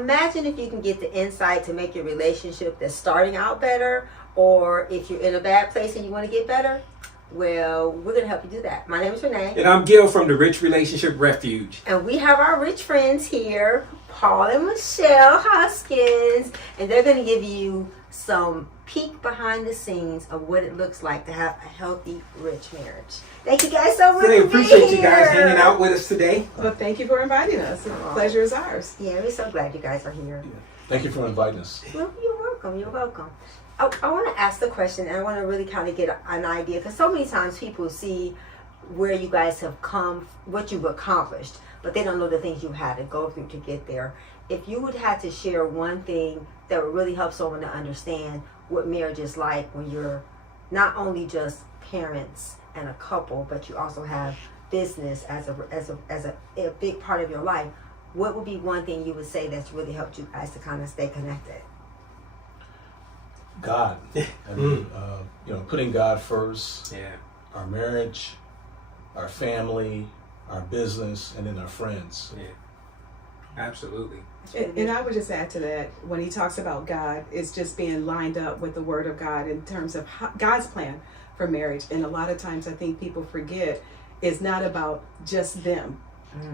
imagine if you can get the insight to make your relationship that's starting out better, or if you're in a bad place and you want to get better. Well, we're going to help you do that. My name is Renee. And I'm Gil from the Rich Relationships Refuge. And we have our rich friends here, Paul and Michele Hoskins. And they're going to give you some peek behind the scenes of what it looks like to have a healthy, rich marriage. Thank you guys so much. We appreciate you guys hanging out with us today. Well, thank you for inviting us. The pleasure is ours. Yeah, we're so glad you guys are here. Thank you for inviting us. Well, you're welcome. You're welcome. I want to ask the question, and I want to really kind of get an idea, because so many times people see where you guys have come, what you've accomplished, but they don't know the things you've had to go through to get there. If you would have to share one thing that would really help someone to understand what marriage is like when you're not only just parents and a couple, but you also have business as a big part of your life, what would be one thing you would say that's really helped you guys to kind of stay connected? God. I mean, putting God first. Yeah. Our marriage, our family, our business, and then our friends. Yeah. Absolutely. And I would just add to that, when he talks about God, it's just being lined up with the Word of God in terms of God's plan for marriage. And a lot of times I think people forget it's not about just them.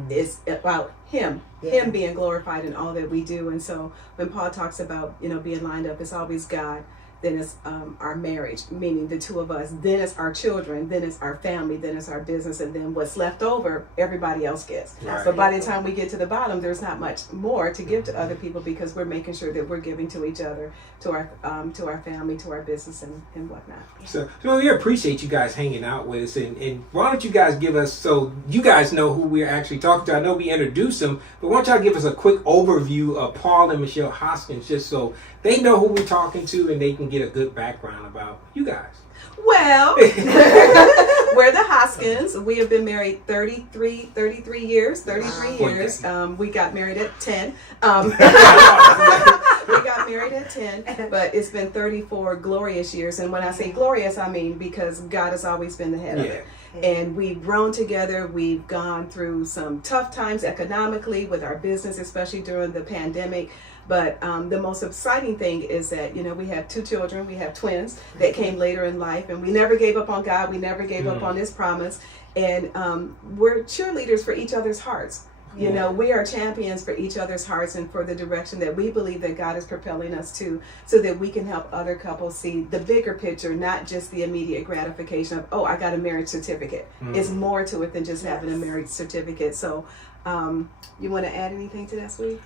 It's about him being glorified in all that we do. And so when Paul talks about, being lined up, it's always God, then it's our marriage, meaning the two of us, then it's our children, then it's our family, then it's our business, and then what's left over, everybody else gets. Right. But by the time we get to the bottom, there's not much more to give to other people, because we're making sure that we're giving to each other, to our family, to our business, and whatnot. So we appreciate you guys hanging out with us, and why don't you guys give us, so you guys know who we're actually talking to. I know we introduced them, but why don't y'all give us a quick overview of Paul and Michele Hoskins, just so they know who we're talking to and they can get a good background about you guys. Well, we're the Hoskins. We have been married 33 years. We got married at 10. We got married at 10, but it's been 34 glorious years. And when I say glorious, I mean because God has always been the head of it. And we've grown together. We've gone through some tough times economically with our business, especially during the pandemic. But the most exciting thing is that, we have 2 children. We have twins that came later in life, and we never gave up on God. We never gave up on His promise. And we're cheerleaders for each other's hearts. We are champions for each other's hearts and for the direction that we believe that God is propelling us to, so that we can help other couples see the bigger picture, not just the immediate gratification of, I got a marriage certificate. It's more to it than just having a marriage certificate. So you want to add anything to that, sweetie?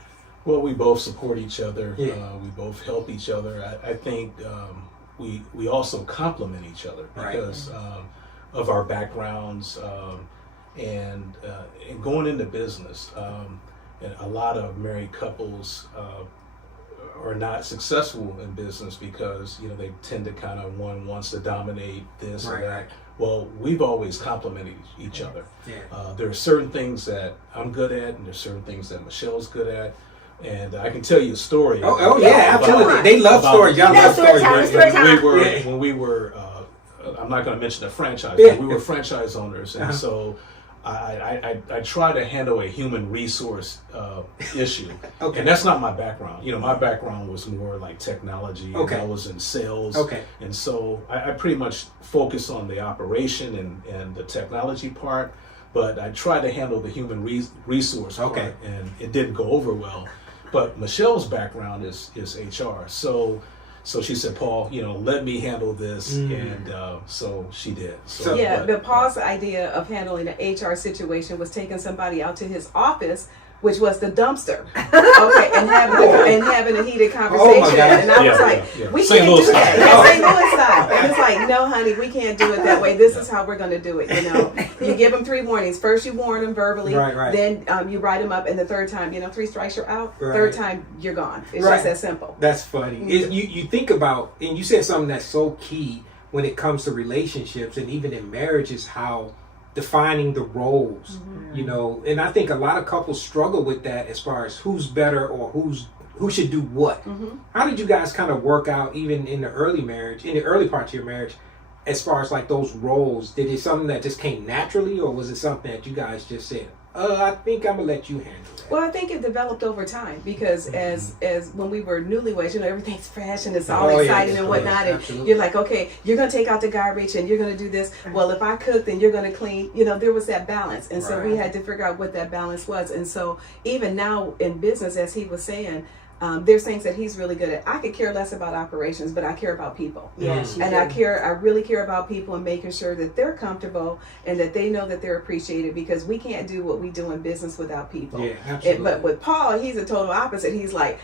Well, we both support each other. Yeah. We both help each other. I think we also complement each other because of our backgrounds and going into business. And a lot of married couples are not successful in business because they tend to kind of one wants to dominate this or that. Right. Well, we've always complemented each other. Yeah. There are certain things that I'm good at, and there's certain things that Michelle's good at. And I can tell you a story. Oh yeah, absolutely. They love stories. Y'all love stories. When we were, I'm not going to mention the franchise, but we were franchise owners, and so I try to handle a human resource issue. Okay. And that's not my background. My background was more like technology. Okay. I was in sales. Okay. And so I pretty much focus on the operation and the technology part, but I tried to handle the human resource part, and it didn't go over well. But Michelle's background is HR. So she said, Paul, let me handle this. And so she did. But Paul's idea of handling an HR situation was taking somebody out to his office, which was the dumpster, and having a heated conversation. And I was like, we can't do that. St. Louis style. And it's like, no, honey, we can't do it that way. This is how we're going to do it. You give them 3 warnings. First, you warn them verbally. Right. Then you write them up, and the third time, 3 strikes, you're out. Right. Third time, you're gone. It's just that simple. That's funny. You think about, and you said something that's so key when it comes to relationships and even in marriage, is how defining the roles, and I think a lot of couples struggle with that as far as who's better or who should do what. How did you guys kind of work out, even in the early parts of your marriage, as far as like those roles, did it something that just came naturally, or was it something that you guys just said, I think I'm gonna let you handle that? Well, I think it developed over time because as when we were newlyweds, everything's fresh and it's all Oh, exciting yes, and whatnot, yes, and absolutely. you're like, okay, you're gonna take out the garbage and you're gonna do this. Well, if I cook, then you're gonna clean. There was that balance, and so we Right. had to figure out what that balance was. And so even now in business, as he was saying, there's things that he's really good at. I could care less about operations, but I care about people. Yes, you And do. I really care about people and making sure that they're comfortable and that they know that they're appreciated, because we can't do what we do in business without people. Yeah, absolutely. But with Paul, he's a total opposite. He's like,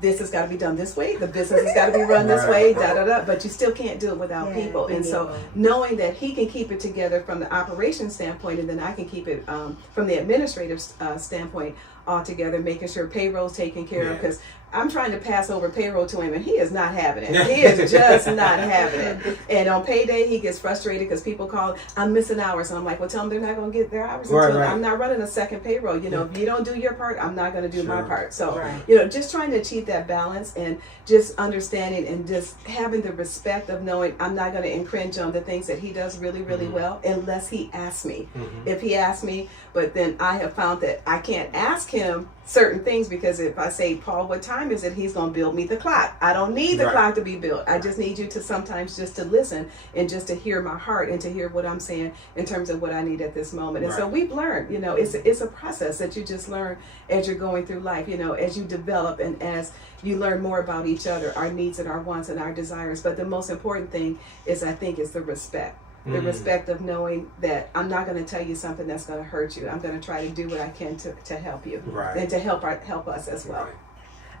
this has got to be done this way. The business has got to be run this way, da da da. But you still can't do it without Yeah, people. And so knowing that he can keep it together from the operations standpoint, and then I can keep it from the administrative standpoint all together, making sure payroll's taken care of. Because I'm trying to pass over payroll to him, and he is not having it. He is just not having it. And on payday, he gets frustrated because people call, I'm missing hours. And I'm like, well, tell them they're not going to get their hours until Right. I'm not running a second payroll. If you don't do your part, I'm not going to do my Sure. part. So, Right. just trying to achieve that balance and just understanding and just having the respect of knowing I'm not going to infringe on the things that he does really, really well unless he asks me. If he asks me, but then I have found that I can't ask him certain things, because if I say, Paul, what time is it? He's going to build me the clock. I don't need the Right. clock to be built. I just need you to sometimes just to listen and just to hear my heart and to hear what I'm saying in terms of what I need at this moment. And so Right. we've learned, it's a process that you just learn as you're going through life, as you develop and as you learn more about each other, our needs and our wants and our desires. But the most important thing is, I think, is the respect. The respect of knowing that I'm not going to tell you something that's going to hurt you. I'm going to try to do what I can to help you Right. and to help us as well. Right.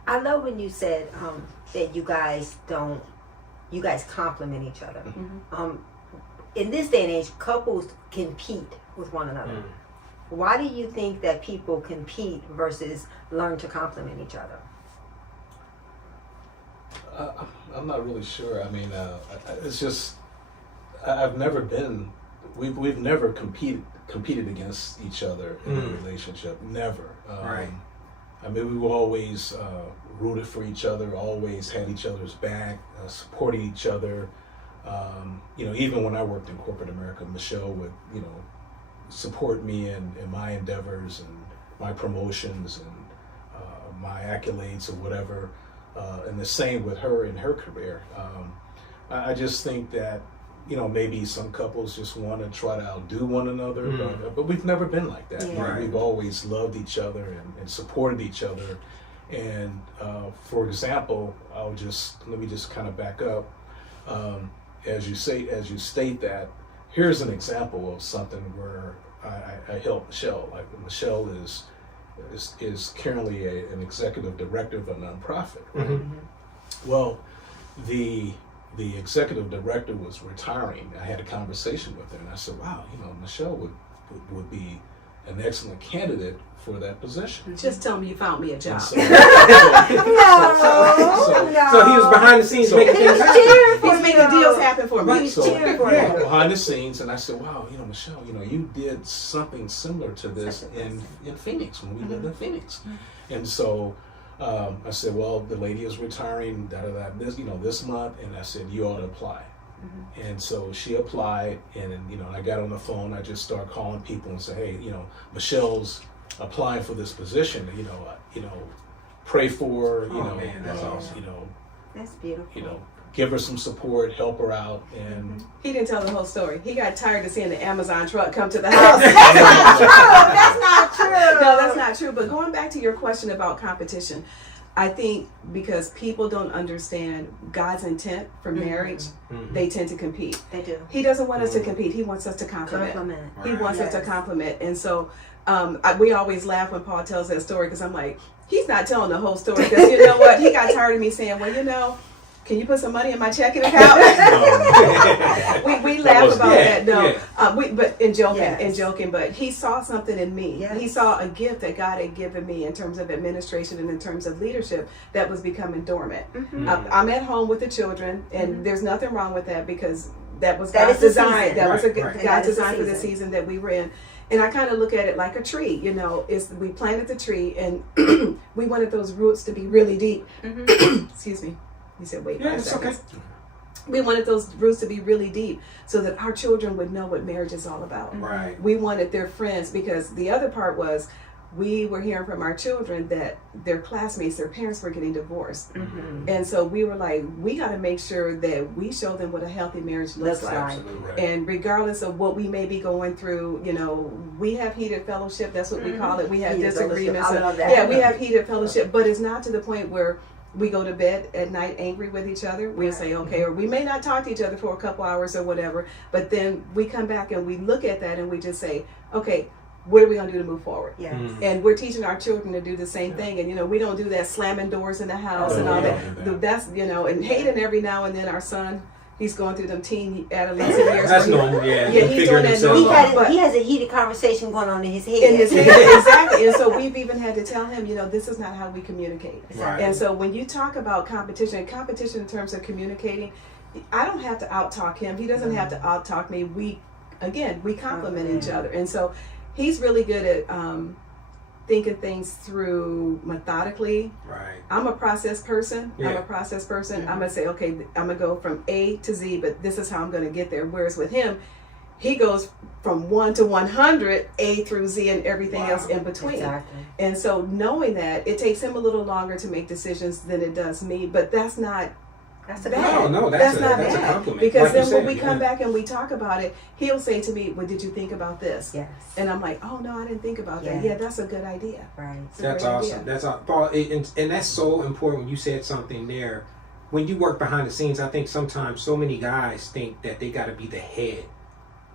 I love when you said that you guys compliment each other. In this day and age, couples compete with one another. Why do you think that people compete versus learn to compliment each other? I'm not really sure. I mean, it's just I've never been. We've never competed against each other in a relationship. Never. Right. I mean, we were always rooted for each other. Always had each other's back. Supported each other. Even when I worked in corporate America, Michele would support me in my endeavors and my promotions and my accolades or whatever. And the same with her in her career. I just think that maybe some couples just want to try to outdo one another, but we've never been like that. Yeah. Right. We've always loved each other and supported each other. And for example, let me just kind of back up. As you state that, here's an example of something where I help Michele. Like Michele is currently an executive director of a nonprofit. Right? Well, the executive director was retiring. I had a conversation with her, and I said, "Wow, Michele would be an excellent candidate for that position." Just tell me you found me a job. So he was behind the scenes making things happen. He's making deals happen for me. He's cheering for you. Behind the scenes, and I said, "Wow, Michele, you did something similar to this in Phoenix when we lived in Phoenix." And so I said, "Well, the lady is retiring this month," and I said, "You ought to apply." And so she applied, and I got on the phone. I just started calling people and said, "Hey, Michele's applying for this position. Pray for her. Man, that's awesome. That's beautiful. Give her some support, help her out." And He didn't tell the whole story. He got tired of seeing the Amazon truck come to the house. That's not true. No, that's not true. But going back to your question about competition, I think because people don't understand God's intent for marriage, they tend to compete. They do. He doesn't want us to compete. He wants us to compliment. He Right. wants us to Yes. compliment. And so we always laugh when Paul tells that story, because I'm like, he's not telling the whole story. Because you know what? He got tired of me saying, well, can you put some money in my checking account? we laugh about that. No, but in joking, but he saw something in me. Yes. He saw a gift that God had given me in terms of administration and in terms of leadership that was becoming dormant. I'm at home with the children, and there's nothing wrong with that, because that was That God's is the design. season. That was Right. God's That is the design for the season. season that we were in. And I kind of look at it like a tree, we planted the tree, and we wanted those roots to be really deep. Excuse me. He said, wait Yeah, 5 it's okay. seconds. we wanted those roots to be really deep so that our children would know what marriage is all about. Right. We wanted their friends, because the other part was we were hearing from our children that their classmates, their parents were getting divorced. Mm-hmm. And so we were like, we got to make sure that we show them what a healthy marriage looks like. Absolutely. And regardless of what we may be going through, you know, we have heated fellowship. That's what we call it. We have Heated disagreements. fellowship. I love that. Yeah, we have heated fellowship, but it's not to the point where we go to bed at night angry with each other. We'll say, okay, or we may not talk to each other for a couple hours or whatever, but then we come back and we look at that and we just say, okay, what are we going to do to move forward? Yes. And we're teaching our children to do the same thing. And, you know, we don't do that slamming doors in the house and all that. That's, you know, and Hayden every now and then, our son, he's going through them teen adolescent years. That's normal, yeah. He's doing that normal. He has a heated conversation going on in his head. In his head, exactly. And so we've even had to tell him, you know, this is not how we communicate. Right. And so when you talk about competition in terms of communicating, I don't have to out-talk him. He doesn't have to out-talk me. We complement each other. And so he's really good at thinking things through methodically. Right. I'm a process person. Yeah. I'm going to say, okay, I'm going to go from A to Z, but this is how I'm going to get there. Whereas with him, he goes from 1 to 100, A through Z, and everything else in between. Exactly. And so knowing that, it takes him a little longer to make decisions than it does me, but that's not That's a bad. No, that's a not that's bad. a compliment. Because Like you then when said, we come back and we talk about it, he'll say to me, well, did you think about this? Yes. And I'm like, oh, no, I didn't think about that. Yeah. Yeah, that's a good idea. Right. It's a That's great awesome. idea. That's Paul, and that's so important when you said something there. When you work behind the scenes, I think sometimes so many guys think that they got to be the head.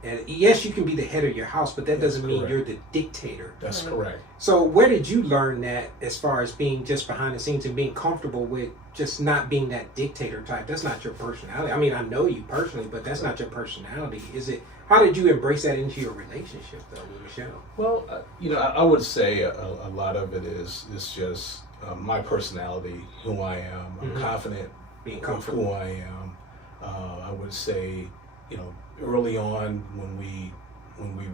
And yes, you can be the head of your house, but that doesn't mean correct. you're the dictator. That's correct. So where did you learn that as far as being just behind the scenes and being comfortable with just not being that dictator type? That's not your personality. I mean, I know you personally, but that's not your personality. Is it? How did you embrace that into your relationship, though, with Michele? Well, you know, I would say a lot of it is just my personality, who I am. I'm confident Being of comfortable. who I am. I would say, you know, early on when we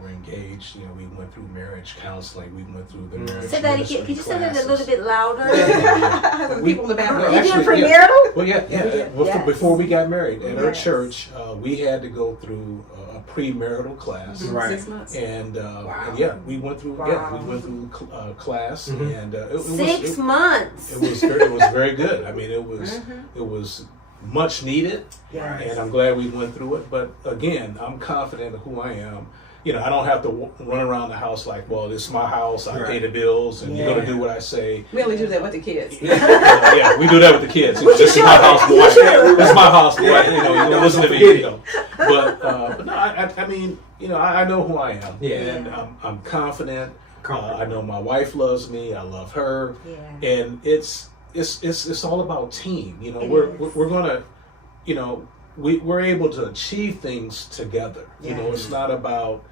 were engaged, you know, we went through marriage counseling. We went through the marriage. Say that again. ministry Can you say that a classes. little bit louder? The people in the back No, row. You actually, did yeah. premarital? Well, yeah. Yes. Before we got married at our Yes. church, we had to go through a premarital class. Right. 6 months. And, Wow. and yeah, we went through Wow. class, Mhm. and it 6 months. it was very good. I mean, it was much needed, Yes. and I'm glad we went through it. But again, I'm confident of who I am. You know, I don't have to run around the house like, well, this is my house. I pay the bills, and you're gonna do what I say. We only do that with the kids. Yeah, we do that with the kids. You know, this is my house, boy. This is my house, boy. You know, listen to me. You know. But no, I mean, you know, I know who I am, and I'm confident. I know my wife loves me. I love her, and it's all about team. You know, we're gonna, you know, we're able to achieve things together. You know, it's not about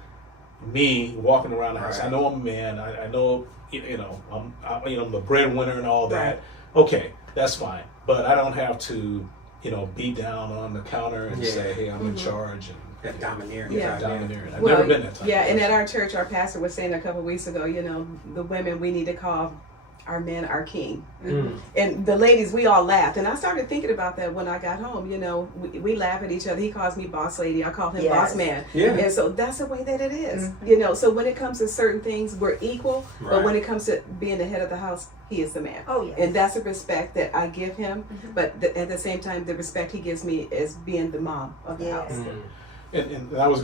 me walking around the house. I know I'm a man. I know, you know, I'm the breadwinner and all that. Okay, that's fine. But I don't have to, you know, be down on the counter and say, hey, I'm in charge. And That domineering. Yeah. domineering. I've never been that type. Yeah, of and person. at our church, our pastor was saying a couple of weeks ago, you know, the women, we need to call our men our king. And the ladies, we all laughed. And I started thinking about that when I got home. You know, we laugh at each other. He calls me boss lady. I call him boss man. Yeah. And so that's the way that it is. You know, so when it comes to certain things, we're equal. But when it comes to being the head of the house, he is the man. Oh, yes. And that's the respect that I give him. But at the same time, the respect he gives me as being the mom of the house. And I was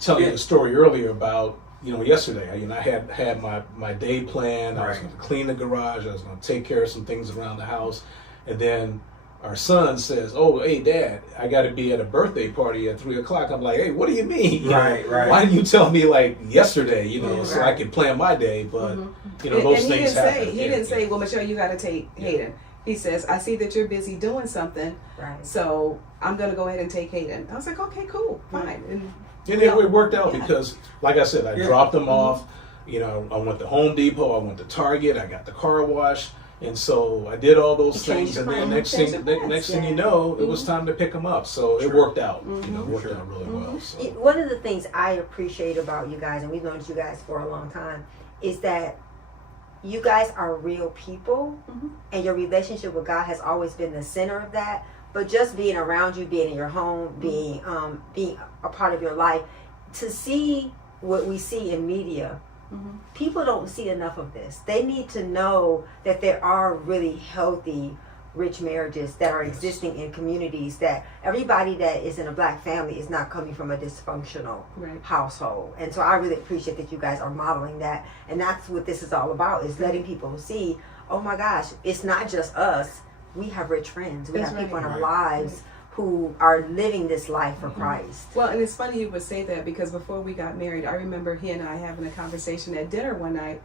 telling you a story earlier about, you know, yesterday. You know, I had my day planned. I was going to clean the garage. I was going to take care of some things around the house, and then our son says, "Oh, hey, Dad, I got to be at a birthday party at 3:00." I'm like, "Hey, what do you mean? Right. Why didn't you tell me like yesterday? You know, so I could plan my day." But you know, those things happen. He didn't say, "Well, Michele, you got to take Hayden." He says, "I see that you're busy doing something, so I'm going to go ahead and take Hayden." I was like, "Okay, cool, fine." And it worked out because, like I said, I dropped them off. You know, I went to Home Depot, I went to Target, I got the car wash, and so I did all those things. And then next thing you know, it was time to pick them up. So it worked out. You know, it worked out really well. So. One of the things I appreciate about you guys, and we've known you guys for a long time, is that you guys are real people, and your relationship with God has always been the center of that. but just being around you, being in your home, being a part of your life, to see what we see in media. People don't see enough of this. They need to know that there are really healthy, rich marriages that are existing in communities, that everybody that is in a black family is not coming from a dysfunctional household. And so I really appreciate that you guys are modeling that. And that's what this is all about, is letting people see, oh my gosh, it's not just us. We have rich friends. We have people in our lives who are living this life for Christ. Well, and it's funny you would say that, because before we got married, I remember he and I having a conversation at dinner one night,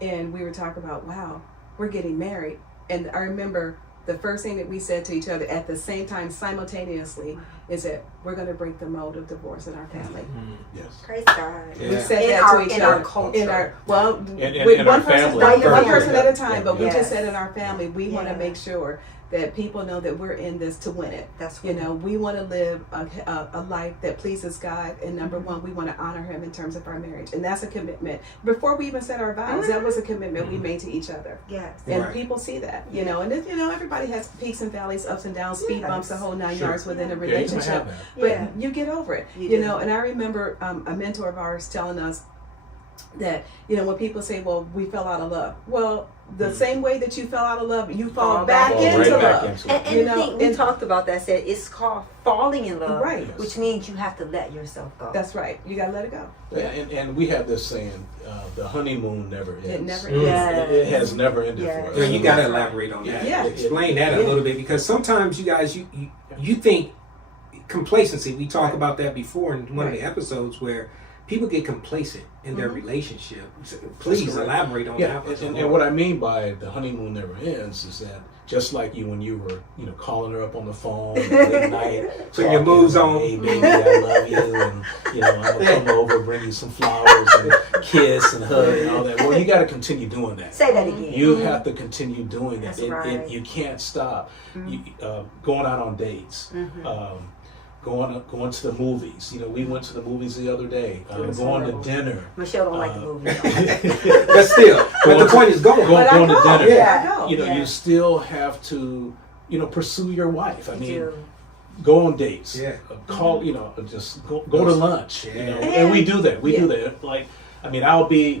and we were talking about, wow, we're getting married. And I remember the first thing that we said to each other at the same time, simultaneously, is that we're going to break the mold of divorce in our family. Yes. Praise God. Yeah. We said that to each other. In our culture. With one person at a time, but we Yes. just said in our family, we want to make sure that people know that we're in this to win it. That's You know, we want to live a life that pleases God, and number one, we want to honor Him in terms of our marriage, and that's a commitment. Before we even said our vows, that was a commitment we made to each other. Yes. And people see that, you know, and then, you know, everybody has peaks and valleys, ups and downs, speed bumps, the whole 9 yards within a relationship. But you get over it, you know. And I remember a mentor of ours telling us that, you know, when people say, well, we fell out of love. Well, the same way that you fell out of love, you fall back into love. And the thing we talked about that said it's called falling in love, right? Which means you have to let yourself go. That's right. You gotta let it go. Yeah, and we have this saying, the honeymoon never ends. It never ends. It has never ended for us. Yeah, you got to elaborate on that. Yeah. Explain that a little bit, because sometimes you guys, you think complacency. We talked about that before in one of the episodes, where people get complacent in their relationship. Please elaborate on that. And what I mean by the honeymoon never ends is that, just like you when you were, you know, calling her up on the phone late night, putting your moves on. Hey baby, I love you, and you know, I'm gonna come over, bring you some flowers, and kiss and hug and all that. Well, you got to continue doing that. Say that again. You have to continue doing that. That's right. You can't stop. Going out on dates. Going to the movies. You know, we went to the movies the other day. Going to dinner. Michelle don't like the movies. But still, but the point is going to dinner. Yeah. You know, you still have to, you know, pursue your wife. I mean, do. go on dates. Yeah. Call, you know, just go to lunch. You know, and we do that. We do that. Like, I mean,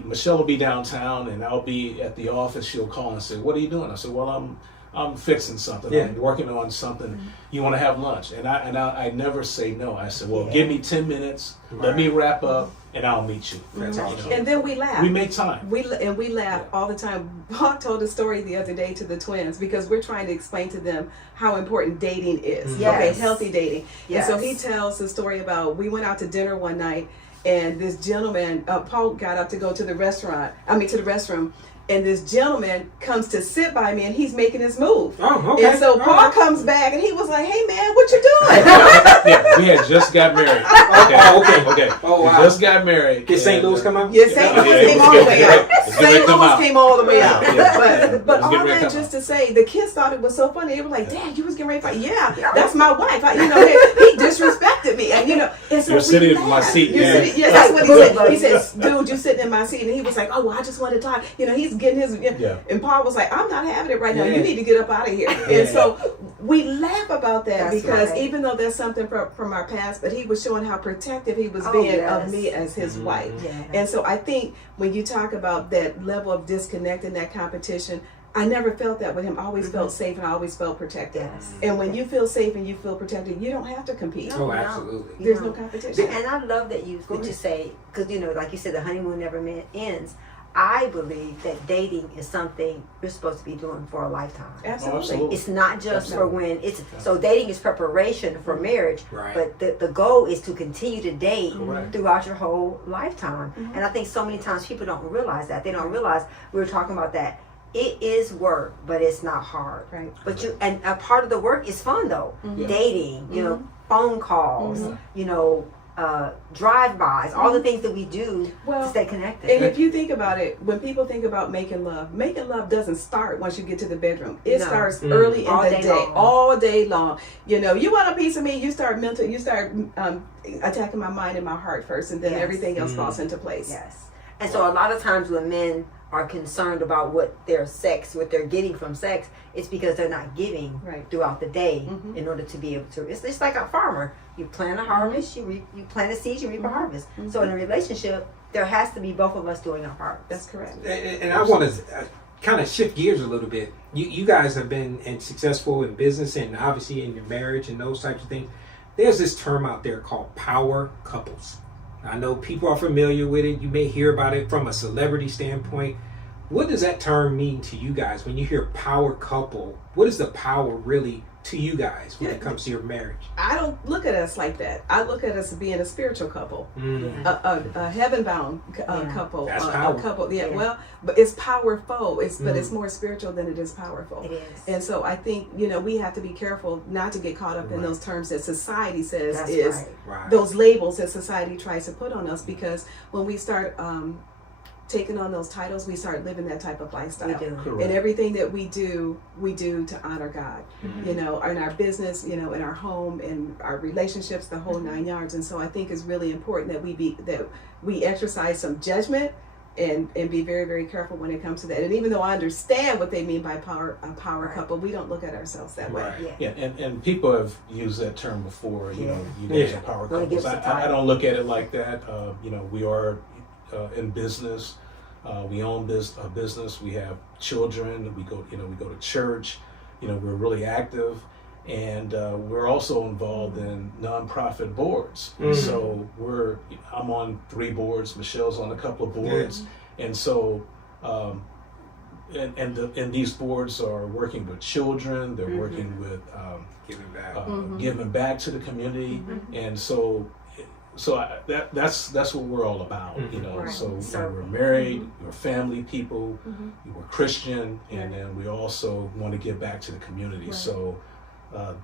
Michelle will be downtown, and I'll be at the office. She'll call and say, "What are you doing?" I said, "Well, I'm fixing something. I'm working on something. You want to have lunch?" And I never say no. I said, "Well, give me 10 minutes. Let me wrap up, and I'll meet you." That's awesome. And then we laugh. We make time. We laugh all the time. Paul told a story the other day to the twins, because we're trying to explain to them how important dating is. Yes. Okay, healthy dating. Yes. And so he tells the story about, we went out to dinner one night, and this gentleman, Paul got up to go to the restroom. And this gentleman comes to sit by me, and he's making his move. Oh, okay. And so Paul comes back, and he was like, "Hey man, what you doing?" Yeah, we had just got married. Okay. Oh, wow. We just got married. Did St. Louis come out? Yes, St. Louis came all the way out. St. Louis came all the way out. Yeah. But all that just to say, the kids thought it was so funny. They were like, "Dad, you was getting ready to fight." Yeah, that's my wife. You know, he disrespected me, and you know, and so you're sitting in my seat. Yeah, that's what he said. He said, "Dude, you sitting in my seat," and he was like, "Oh, well, I just wanted to talk." You know, he's getting his. And Paul was like, "I'm not having it right now. You need to get up out of here." And so we laugh about that, because even though that's something from our past, but he was showing how protective he was being of me as his wife. And so I think when you talk about that level of disconnect and that competition, I never felt that with him. I always felt safe, and I always felt protected. Yes. And when you feel safe and you feel protected, you don't have to compete. Oh, absolutely. There's no competition. And I love that you say, because you know, like you said, the honeymoon never ends. I believe that dating is something you're supposed to be doing for a lifetime. Absolutely. It's not just for when so dating is preparation for marriage, Right. but the goal is to continue to date throughout your whole lifetime. And I think so many times people don't realize that. They don't realize, we were talking about that. It is work, but it's not hard. Right. But and a part of the work is fun though. Dating, you know, phone calls, you know, drive-bys, all the things that we do to stay connected. And if you think about it, when people think about making love doesn't start once you get to the bedroom. It starts early in the day, all day long. You know, you want a piece of me, you start attacking my mind and my heart first, and then everything else falls into place. Yes. And so a lot of times when men are concerned about what they're getting from sex, it's because they're not giving throughout the day in order to be able to. It's like a farmer. You plant a harvest, you plant a seed, you reap a harvest. So in a relationship, there has to be both of us doing our part. That's correct. And I want to kind of shift gears a little bit. You guys have been successful in business and obviously in your marriage and those types of things. There's this term out there called power couples. I know people are familiar with it. You may hear about it from a celebrity standpoint. What does that term mean to you guys when you hear power couple? What is the power really to you guys when it comes to your marriage? I don't look at us like that. I look at us as being a spiritual couple, a heaven-bound couple, That's a power. couple. Yeah, well, but it's powerful. But it's more spiritual than it is powerful. It is. And so I think we have to be careful not to get caught up in those terms that society says That's is Right. those labels that society tries to put on us. Because when we start taking on those titles, we start living that type of lifestyle. We do. Correct. And everything that we do to honor God. In our business, in our home, in our relationships, the whole 9 yards. And so I think it's really important that we exercise some judgment and be very, very careful when it comes to that. And even though I understand what they mean by a power couple, we don't look at ourselves that way. Right. Yeah. And people have used that term before. You guys are power couples. I don't look at it like that. We are in business. We own a business. We have children. We go to church. We're really active, and we're also involved in nonprofit boards. So I'm on 3 boards. Michelle's on a couple of boards, and so and these boards are working with children. They're working with giving back to the community, and so that's what we're all about, Right. So So- we're married, we're family people, we're Christian, and then we also want to give back to the community. So, I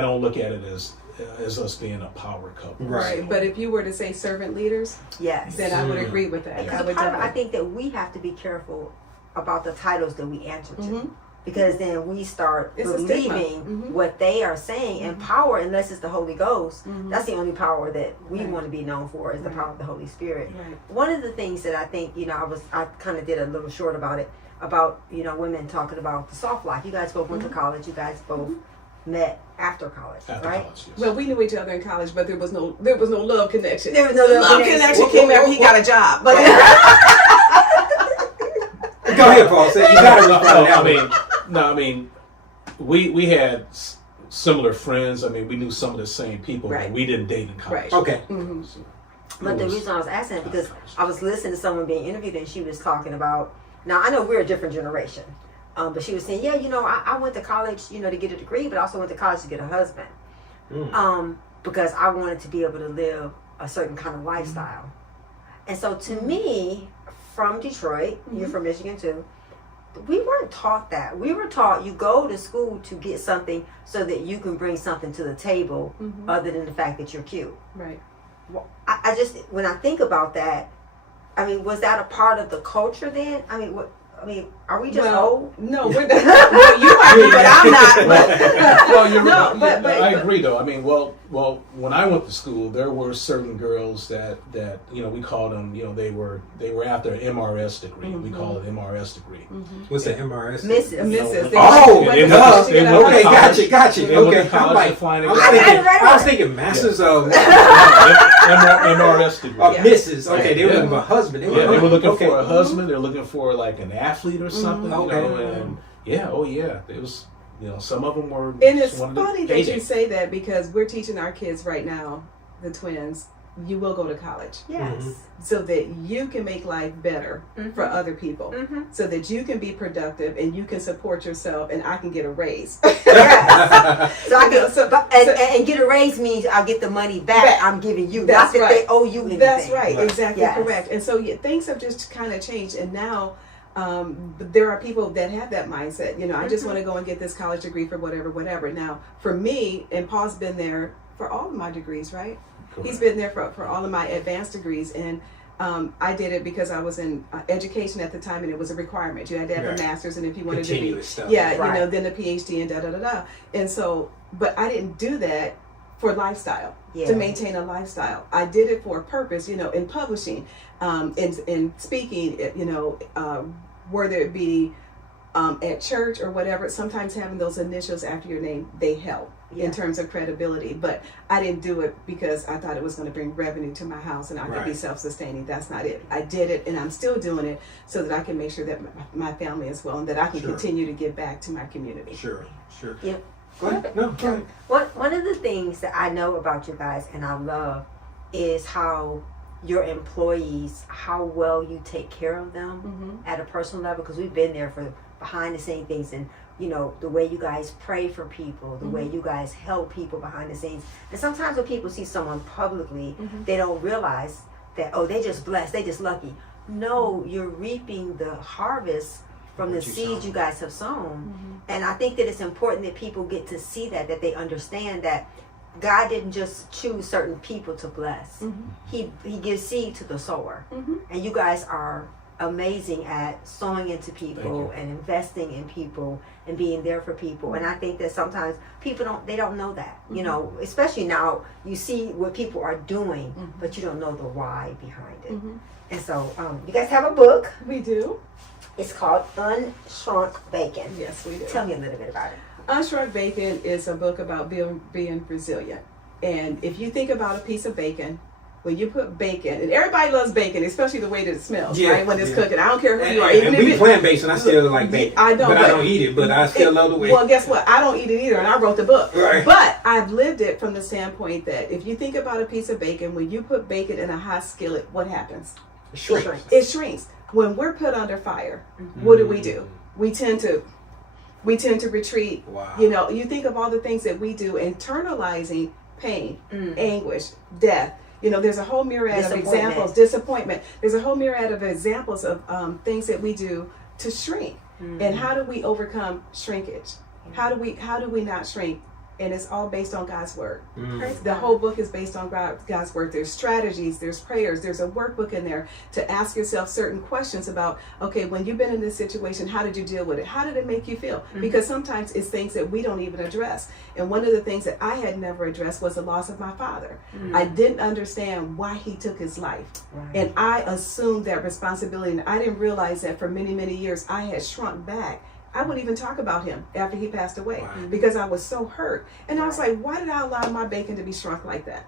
don't look at it as us being a power couple. Right. But if you were to say servant leaders, Yes. then I would agree with that. Because I would I definitely. think that we have to be careful about the titles that we answer to. Mhm. Because then we start It's a stigma. believing what they are saying, and power, unless it's the Holy Ghost, Mhm. that's the only power that we Right. want to be known for, is the Right. power of the Holy Spirit. Right. One of the things that I think, I kind of did a little short about it, about, women talking about the soft life. You guys both went to college, you guys both met after college, After right? college, yes. Well, we knew each other in college, but there was no love connection. There was no The love connection connection. came after he got a job. But Go ahead, Paul. Say, you got to respond. I mean, we had similar friends. I mean, we knew some of the same people, Right. but we didn't date in college. Right. Okay. So But it the was- reason I was asking it because I was listening to someone being interviewed and she was talking about, now I know we're a different generation, but she was saying, I went to college, to get a degree, but I also went to college to get a husband, because I wanted to be able to live a certain kind of lifestyle. And so to me, from Detroit, you're from Michigan too, we weren't taught that. We were taught you go to school to get something so that you can bring something to the table other than the fact that you're cute. right. Well, I just, when I think about that, was that a part of the culture then? Are we just old? No, we're not. Well, you are, but I'm not. Well, you're No, right. but- I agree, though. I mean, well, when I went to school, there were certain girls that we called them. They were after an MRS degree. We call it MRS degree. What's the MRS? Mrs. Mrs. Oh, they went went to to- college. they went to Okay, college. gotcha. They went Okay, to college I'm like, to find a I was guy. thinking, Right. I was thinking masters of MRS degree. Yeah. Mrs. Okay, they were Yeah. looking for a husband. Yeah, they were looking okay. for a husband. They were looking for like an athlete or something. Okay. And it was. Some of them were. And it's just wanted to funny that date you it. say that because we're teaching our kids right now, the twins, you will go to college Yes. so that you can make life better for other people, so that you can be productive and you can support yourself and I can get a raise. Yes. So I can, So- and get a raise means I'll get the money back I'm giving you. That's not that right. they owe you anything. That's right, Right. exactly Yes. correct. And so things have just kind of changed, and now there are people that have that mindset. I just want to go and get this college degree for whatever. Now, for me, and Paul's been there for all of my degrees, right? Correct. He's been there for all of my advanced degrees, and I did it because I was in education at the time, and it was a requirement. You had to have Right. a master's, and if you wanted Continuous to stuff. be, Right. then a PhD and da da da da. And so, but I didn't do that for lifestyle, Yeah. to maintain a lifestyle. I did it for a purpose, in publishing, in speaking, whether it be at church or whatever. Sometimes having those initials after your name, they help in terms of credibility. But I didn't do it because I thought it was going to bring revenue to my house and I could be self-sustaining. That's not it. I did it, and I'm still doing it so that I can make sure that my family is well and that I can continue to give back to my community. Sure. Yep. Go ahead. No, go ahead. One of the things that I know about you guys and I love is how your employees, how well you take care of them at a personal level, because we've been there for behind the scenes things, and the way you guys pray for people, the way you guys help people behind the scenes. And sometimes when people see someone publicly, they don't realize that, oh, they just blessed, they just lucky. No, you're reaping the harvest from the seeds you guys have sown. And I think that it's important that people get to see that they understand that God didn't just choose certain people to bless. He gives seed to the sower. And you guys are amazing at sowing into people and investing in people and being there for people. And I think that sometimes people don't know that. Especially now, you see what people are doing, but you don't know the why behind it. And so you guys have a book. We do. It's called Unshrunk Bacon. Yes, we do. Tell me a little bit about it. Unshrunk Bacon is a book about being resilient. And if you think about a piece of bacon, when you put bacon, and everybody loves bacon, especially the way that it smells, right? When it's cooking. I don't care who you are. Even if we plant-based, I still like bacon. I know, but I don't eat it, but I still love the way. Well, guess what? I don't eat it either, and I wrote the book. Right. But I've lived it from the standpoint that if you think about a piece of bacon, when you put bacon in a hot skillet, what happens? It shrinks. It shrinks. When we're put under fire, what do? We tend to retreat. Wow. You think of all the things that we do, internalizing pain, anguish, death. There's a whole myriad of examples, disappointment. There's a whole myriad of examples of things that we do to shrink. And how do we overcome shrinkage? How do we not shrink? And it's all based on God's word. The whole book is based on God's word. There's strategies, there's prayers, there's a workbook in there to ask yourself certain questions about, okay, when you've been in this situation, how did you deal with it? How did it make you feel? Because sometimes it's things that we don't even address. And one of the things that I had never addressed was the loss of my father. I didn't understand why he took his life. And I assumed that responsibility. And I didn't realize that for many, many years, I had shrunk back. I wouldn't even talk about him after he passed away because I was so hurt. And I was like, why did I allow my bacon to be shrunk like that?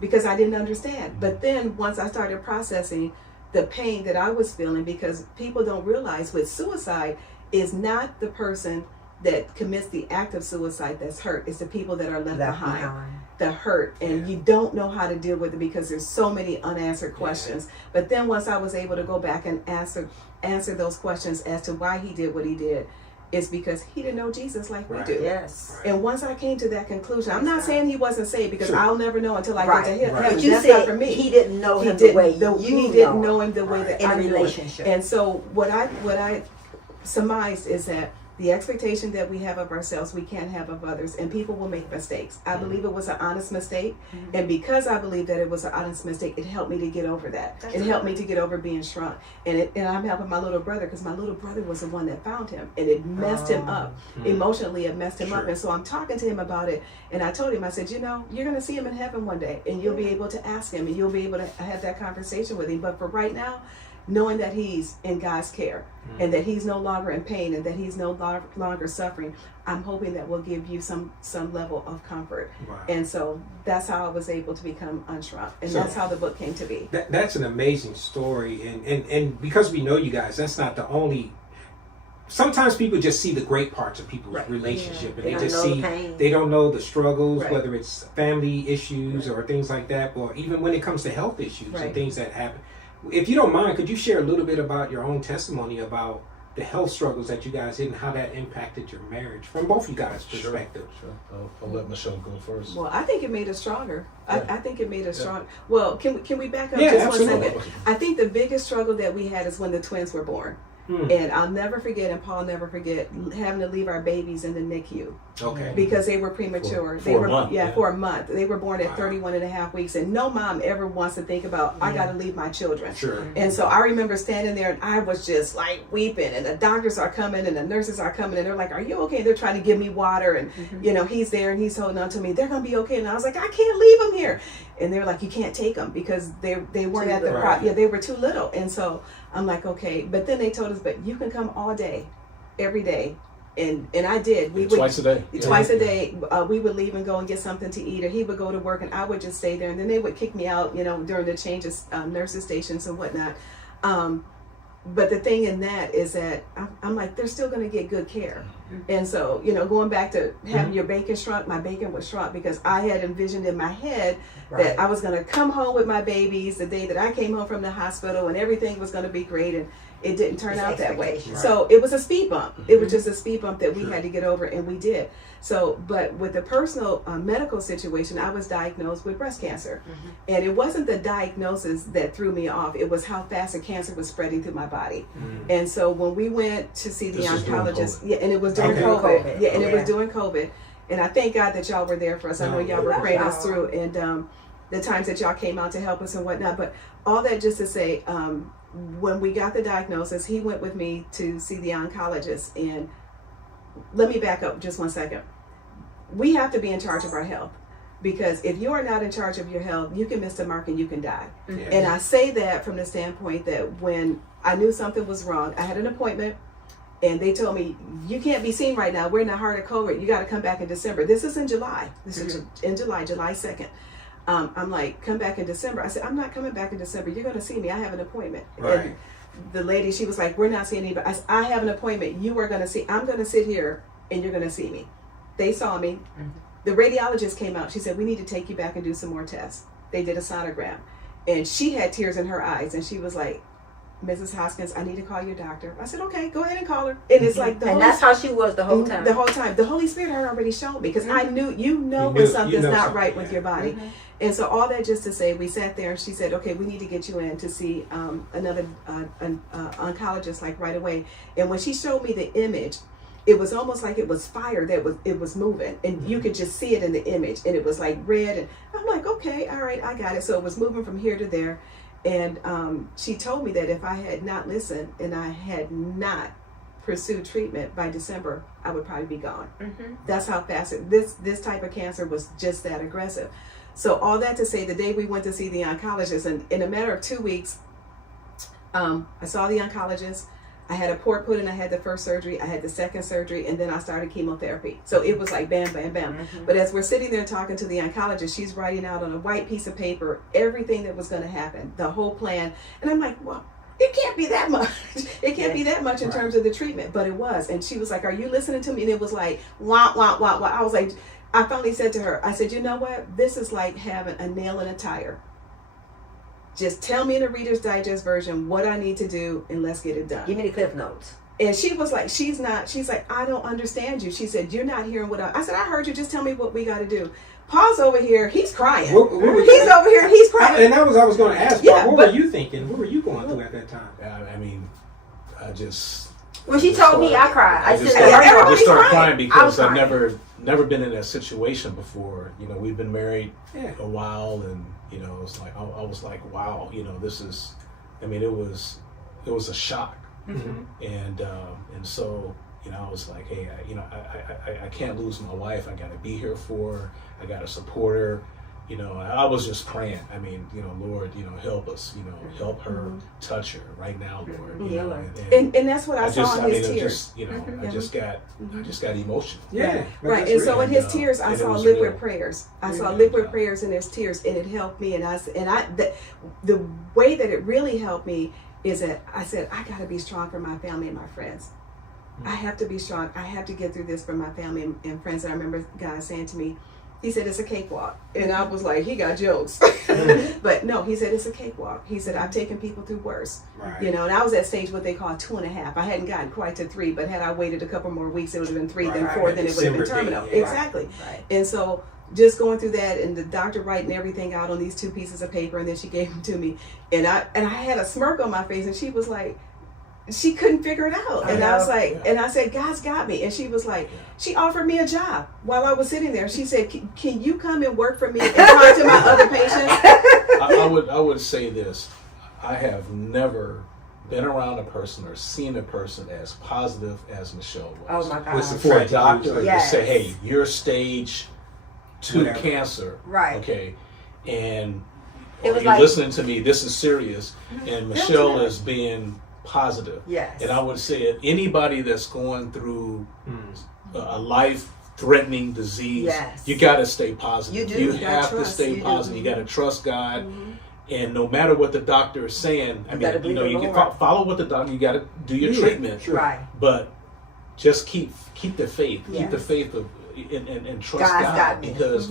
Because I didn't understand. But then once I started processing the pain that I was feeling, because people don't realize with suicide is not the person that commits the act of suicide that's hurt. It's the people that are left behind. The hurt, and you don't know how to deal with it because there's so many unanswered questions. But then once I was able to go back and answer those questions as to why he did what he did, it's because he didn't know Jesus like we do. And once I came to that conclusion, I'm not saying he wasn't saved, because I'll never know until I get to him. But you That's said not for me. He didn't know him the way he didn't know him the way that in I a knew relationship. him. And so what I surmised is that the expectation that we have of ourselves, we can't have of others, and people will make mistakes. I believe it was an honest mistake, and because I believe that it was an honest mistake, it helped me to get over that. It helped me to get over being shrunk, and I'm helping my little brother, because my little brother was the one that found him, and it messed him up emotionally. It messed him up, and so I'm talking to him about it, and I told him, I said, you're going to see him in heaven one day, and you'll be able to ask him, and you'll be able to have that conversation with him. But for right now, knowing that he's in God's care and that he's no longer in pain and that he's no longer suffering, I'm hoping that will give you some level of comfort. And so that's how I was able to become unshrunk, and that's how the book came to be. That's an amazing story, and because we know you guys, that's not the only. Sometimes people just see the great parts of people's relationship, and they don't know the struggles, whether it's family issues or things like that, or even when it comes to health issues and things that happen. If you don't mind, could you share a little bit about your own testimony about the health struggles that you guys had and how that impacted your marriage from both you guys' perspective? Sure. I'll let Michelle go first. Well, I think it made us stronger. I think it made us stronger. Well, can we back up just 1 second? I think the biggest struggle that we had is when the twins were born. And I'll never forget, and Paul never forget, having to leave our babies in the NICU. Okay. Because they were premature. For a month. Yeah, for a month. They were born at 31 and a half weeks. And no mom ever wants to think about, I got to leave my children. Sure. And so I remember standing there and I was just like weeping. And the doctors are coming and the nurses are coming. And they're like, are you okay? They're trying to give me water. And, you know, he's there and he's holding on to me. They're going to be okay. And I was like, I can't leave them here. And they're like, you can't take them because they weren't at the yeah, they were too little. And so I'm like, okay. But then they told us, but you can come all day, every day. And I did. We would, twice a day. Twice a day. We would leave and go and get something to eat, or he would go to work and I would just stay there. And then they would kick me out, you know, during the change of nurses stations and whatnot. But the thing in that is that I'm like, they're still going to get good care. And so, you know, going back to having your bacon shrunk, my bacon was shrunk because I had envisioned in my head that I was going to come home with my babies the day that I came home from the hospital and everything was going to be great. And it didn't turn out that way. So it was a speed bump. It was just a speed bump that we had to get over, and we did. So, but with the personal medical situation, I was diagnosed with breast cancer. And it wasn't the diagnosis that threw me off. It was how fast the cancer was spreading through my body. And so when we went to see the oncologist, and it was during COVID. Yeah, and it was during COVID. And I thank God that y'all were there for us. I know y'all were praying us through, and the times that y'all came out to help us and whatnot. But all that just to say, when we got the diagnosis, he went with me to see the oncologist. And let me back up just 1 second. We have to be in charge of our health, because if you are not in charge of your health, you can miss the mark and you can die. And I say that from the standpoint that when I knew something was wrong, I had an appointment and they told me, you can't be seen right now. We're in the heart of COVID. You got to come back in December. This is in July. This is in July 2nd. I'm like, come back in December. I said, I'm not coming back in December. You're going to see me. I have an appointment. And the lady, she was like, we're not seeing anybody. I said, I have an appointment. You are going to see. I'm going to sit here and you're going to see me. They saw me. The radiologist came out. She said, we need to take you back and do some more tests. They did a sonogram. And she had tears in her eyes. And she was like, Mrs. Hoskins, I need to call your doctor. I said, okay, go ahead and call her. And it's like, and that's how she was the whole time. The whole time. The Holy Spirit had already shown me, because I knew, when something's not right with your body. And so all that just to say, we sat there and she said, okay, we need to get you in to see another oncologist like right away. And when she showed me the image, it was almost like it was fire that was moving, and you could just see it in the image, and it was like red. And I'm like, okay, all right, I got it. So it was moving from here to there. And she told me that if I had not listened and I had not pursued treatment by December, I would probably be gone. That's how fast this type of cancer was just that aggressive. So all that to say, the day we went to see the oncologist, and in a matter of 2 weeks, I saw the oncologist. I had a port put in. I had the first surgery. I had the second surgery, and then I started chemotherapy. So it was like bam, bam, bam. But as we're sitting there talking to the oncologist, she's writing out on a white piece of paper everything that was going to happen, the whole plan. And I'm like, well, it can't be that much. It can't be that much in terms of the treatment. But it was. And she was like, are you listening to me? And it was like, wah, wah, wah, wah. I was like, I finally said to her, I said, you know what? This is like having a nail in a tire. Just tell me in the Reader's Digest version what I need to do, and let's get it done. Give me the Cliff Notes. And she was like, she's like, I don't understand you. She said, you're not hearing what I said, I heard you. Just tell me what we got to do. Paul's over here. He's crying. He's over here. He's crying. And that was I was going to ask. Yeah, what were you thinking? What were you going through at that time? I mean, I just. When she told me, I cried. I just started crying because I've never been in that situation before. You know, we've been married a while, and you know, it's like I was like, wow, you know, this is. I mean, it was a shock, and so you know, I was like, hey, I can't lose my wife. I got to be here for her. I got to support her. You know, I was just praying. I mean, you know, Lord, you know, help us. You know, help her, touch her right now, Lord. You know, and that's what I saw in his tears. I just got emotional. Yeah, right. And so in his tears, I saw liquid prayers. I saw liquid prayers in his tears, and it helped me. And the way that it really helped me is that I said, I got to be strong for my family and my friends. I have to be strong. I have to get through this for my family and friends. And I remember God saying to me, he said, it's a cakewalk. And I was like, he got jokes. But no, he said, it's a cakewalk. He said, I've taken people through worse. You know, and I was at stage what they call 2.5. I hadn't gotten quite to 3, but had I waited a couple more weeks, it would have been 3, then 4, then it would have been terminal. Exactly. And so just going through that, and the doctor writing everything out on these 2 pieces of paper, and then she gave them to me. And I had a smirk on my face, and she was like, she couldn't figure it out. And I was like, and I said, God's got me. And she was like, she offered me a job while I was sitting there. She said, can you come and work for me and talk to my other patients? I would say this. I have never been around a person or seen a person as positive as Michele was. Oh my God. With the For a doctor Yes. to say, hey, you're stage 2 cancer. Right. Okay. And It was you're like- listening to me, this is serious. And Michele is being positive. Yes. And I would say that anybody that's going through a life-threatening disease, Yes. you got to stay positive. You do. You You have gotta to trust. stay You do. positive. You got to trust God. And no matter what the doctor is saying, I gotta mean, you know, believe you the can Lord. follow what the doctor. You got to do your treatment, Sure. Right. but just keep the faith. Keep the Yes. faith of and trust God's God, got me. because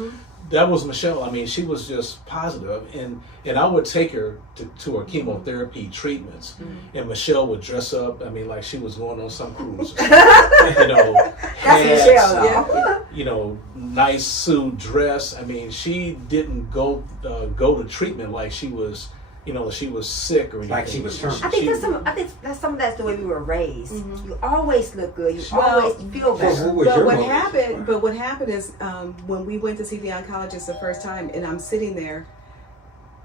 that was Michele. I mean, she was just positive, and I would take her to her chemotherapy treatments, and Michele would dress up. I mean, like she was going on some cruise. You know, That's hats, Michele, though. you know, nice suit dress. I mean, she didn't go to treatment like she was, you know, she was sick or anything. Like she was terminal. I think that's the way we were raised. You always look good. You always feel Well, good. who was But your what motivation? happened? But what happened is when we went to see the oncologist the first time, and I'm sitting there,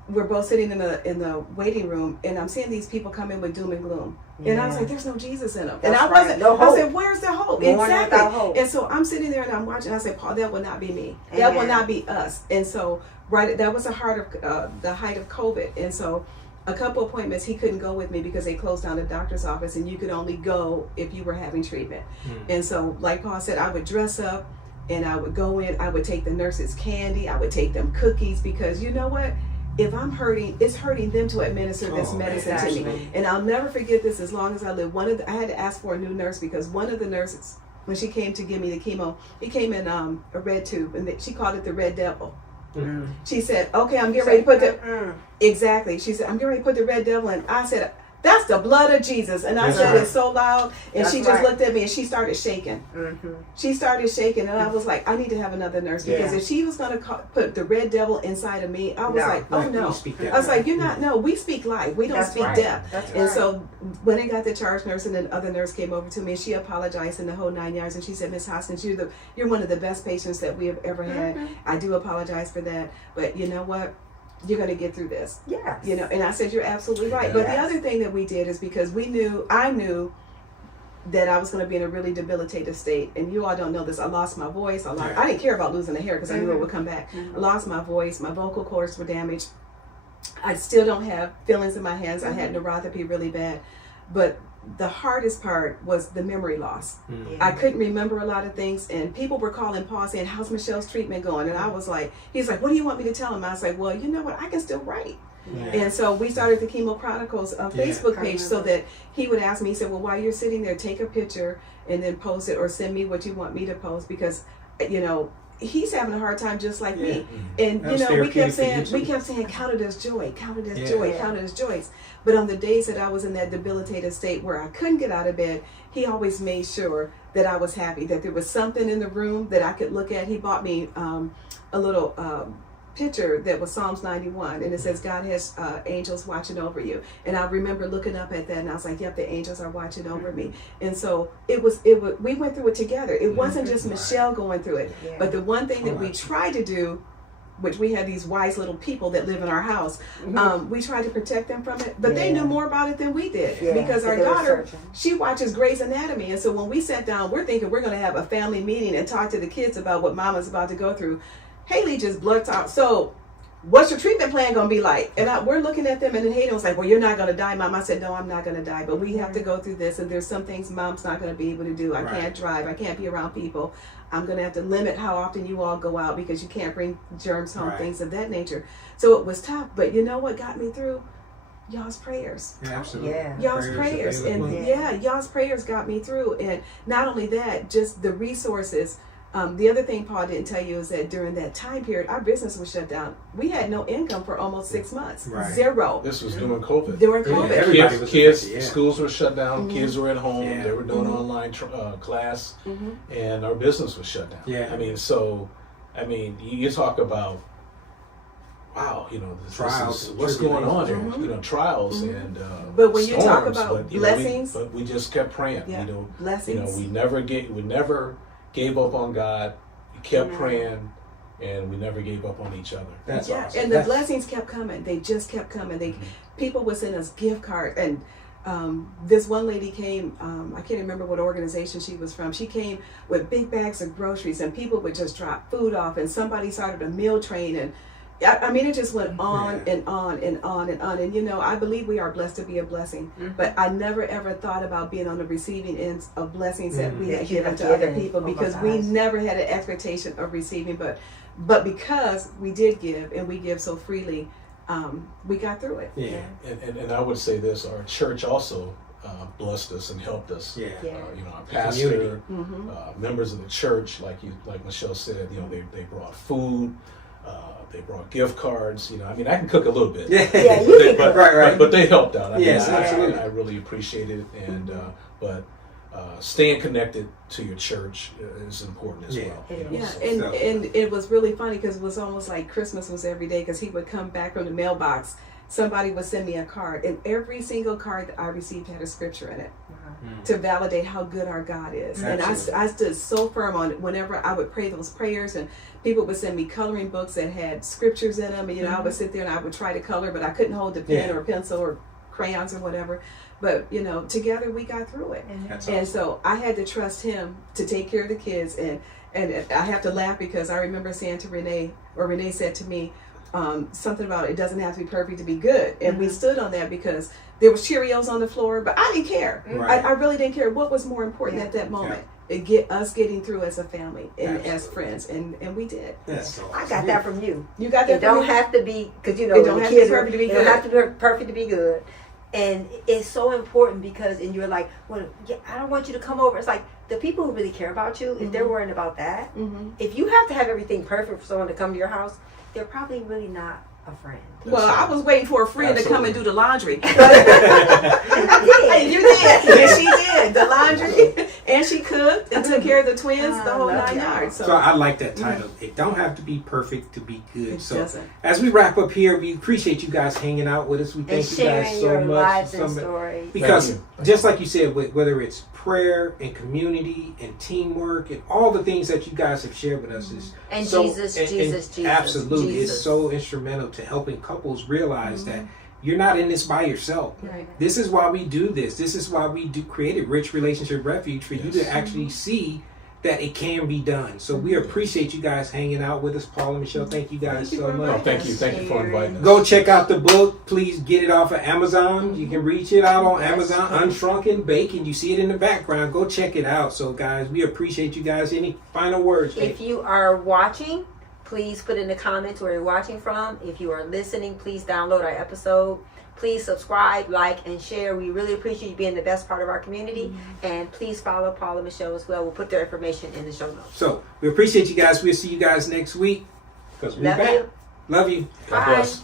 we're both sitting in the waiting room, and I'm seeing these people come in with doom and gloom, and I was Yeah. like, "There's no Jesus in them," and That's I right. wasn't. No I hope. said, "Where's the hope?" Mourning Exactly. without hope. And so I'm sitting there and I'm watching. I said, "Paul, that will not be me. That will Amen. not be us." And so that was the height of COVID, and so. A couple appointments he couldn't go with me because they closed down the doctor's office, and you could only go if you were having treatment. And so, like Paul said, I would dress up and I would go in. I would take the nurses candy. I would take them cookies, because you know what? If I'm hurting, it's hurting them to administer this medicine to me. exactly. And I'll never forget this as long as I live. I had to ask for a new nurse, because one of the nurses, when she came to give me the chemo, it came in a red tube, and she called it the Red Devil. She said, "Okay, I'm getting ready to put the..." Exactly. She said, "I'm getting ready to put the Red Devil in." I said, "That's the blood of Jesus." And I That's said right. it so loud, and That's she just right. looked at me and she started shaking. She started shaking, and I was like, I need to have another nurse, because Yeah. if she was going to put the Red Devil inside of me, I was No. like, oh Right. no. You speak that I was way. like, you're not, no, we speak life. We don't That's speak right. death. That's And right. so when I got the charge nurse, and then the other nurse came over to me, and she apologized in the whole 9 yards, and she said, "Miss Hoskins, you're one of the best patients that we have ever had. I do apologize for that, but you know what? You're going to get through this." Yes. You know, and I said, "You're absolutely right." But the Yes. other thing that we did is because I knew that I was going to be in a really debilitated state. And you all don't know this. I lost my voice. I didn't care about losing the hair, because I knew it would come back. I lost my voice. My vocal cords were damaged. I still don't have feelings in my hands. I had neuropathy really bad. But the hardest part was the memory loss. I couldn't remember a lot of things, and people were calling Paul saying, "How's Michelle's treatment going?" And I was like, he's like, "What do you want me to tell him?" I was like, "Well, you know what? I can still write." And so we started the Chemo Chronicles Facebook page, so that he would ask me, he said, "Well, while you're sitting there, take a picture and then post it, or send me what you want me to post," because, you know, he's having a hard time just like me. And That was you know, we kept therapeutic for you, saying, "Count it as joy, count it as Yeah. joy, count it as joy." But on the days that I was in that debilitated state where I couldn't get out of bed, he always made sure that I was happy, that there was something in the room that I could look at. He bought me a little picture that was Psalms 91, and it says, "God has angels watching over you." And I remember looking up at that, and I was like, "Yep, the angels are watching over me." And so it was we went through it together. It wasn't just Michele going through it. Yeah. But the one thing that we tried to do, which we had these wise little people that live in our house, we tried to protect them from it, but they knew more about it than we did. Yeah, Because our they were daughter, searching. she watches Grey's Anatomy, and so when we sat down, we're thinking we're going to have a family meeting and talk to the kids about what Mama's about to go through. Haley just blurts out, "So what's your treatment plan going to be like?" And we're looking at them, and then Hayden was like, "Well, you're not going to die, Mom." I said, "No, I'm not going to die, but we have to go through this, and there's some things Mom's not going to be able to do. I can't drive. I can't be around people. I'm going to have to limit how often you all go out, because you can't bring germs home," things of that nature. So it was tough, but you know what got me through? Y'all's prayers. Absolutely. Yeah. Y'all's prayers. And y'all's prayers got me through. And not only that, just the resources. The other thing Paul didn't tell you is that during that time period, our business was shut down. We had no income for almost 6 months. Right. Zero. This was during COVID. During COVID. everybody was Kids, affected, schools were shut down. Kids were at home. Yeah. They were doing online class, and our business was shut down. Yeah. I mean, so, I mean, you talk about wow, Trials this is and what's going on here, Mm-hmm. Trials and But when you talk storms, about but, blessings, but we just kept praying. yeah, blessings. We never gave up on God. We kept praying, and we never gave up on each other. That's yeah, awesome. and the blessings kept coming. They just kept coming. People would send us gift cards, and this one lady came. I can't remember what organization she was from. She came with big bags of groceries, and people would just drop food off, and somebody started a meal train, and I mean, it just went on and on and on and on. And I believe we are blessed to be a blessing, but I never ever thought about being on the receiving end of blessings that we had given to other people, because we never had an expectation of receiving, but because we did give, and we give so freely, we got through it. Yeah. And I would say this: our church also blessed us and helped us. Yeah. Our pastor, Mm-hmm. members of the church, like Michele said, they brought food. They brought gift cards. I mean, I can cook a little bit. Yeah, you can cook. Right. But they helped out. I Yes, mean, absolutely. I really appreciate it. And but staying connected to your church is important as well. Yeah, So- and it was really funny because it was almost like Christmas was every day, because he would come back from the mailbox. Somebody would send me a card, and every single card that I received had a scripture in it to validate how good our God is. And I stood so firm on it whenever I would pray those prayers, and people would send me coloring books that had scriptures in them. And, I would sit there and I would try to color, but I couldn't hold the pen or pencil or crayons or whatever. But, together we got through it. And so I had to trust him to take care of the kids. And I have to laugh because I remember saying to Renee, or Renee said to me, something about it doesn't have to be perfect to be good. And we stood on that because there was Cheerios on the floor, but I didn't care. Right. I really didn't care what was more important at that moment. Us getting through as a family and as friends, and we did. That's awesome. I got that from you. You got that. It don't have to be, because It don't the have to kids be perfect to be it good. don't have to be perfect to be good. And it's so important because, and you're like, well, I don't want you to come over. It's like the people who really care about you, if they're worrying about that, if you have to have everything perfect for someone to come to your house, they're probably really not a friend. Well, I was waiting for a friend to come and do the laundry. I did. You did. And she did the laundry, and she cooked and took care of the twins, the whole love 9 that. yards. So I like that title. It don't have to be perfect to be good. It So doesn't. as we wrap up here, we appreciate you guys hanging out with us. We And thank you sharing guys your so much. lives and stories. Because Thank you. just like you said, whether it's prayer and community and teamwork and all the things that you guys have shared with us is And so, Jesus. absolutely, Jesus. it's so instrumental to helping couples realize that you're not in this by yourself. Right. This is why we do this. This is why we created Rich Relationship Refuge, for you to actually see that it can be done. So we appreciate you guys hanging out with us. Paul and Michele, thank you guys so much. Thank you for inviting us. Go check out the book. Please get it off of Amazon. You can reach it out on Amazon. Unshrunken Bacon. You see it in the background. Go check it out. So guys, we appreciate you guys. Any final words? If you are watching, please put in the comments where you're watching from. If you are listening, please download our episode. Please subscribe, like, and share. We really appreciate you being the best part of our community. And please follow Paul and Michele as well. We'll put their information in the show notes. So we appreciate you guys. We'll see you guys next week. Because we're Love back. you. Love you. God Bye. bless.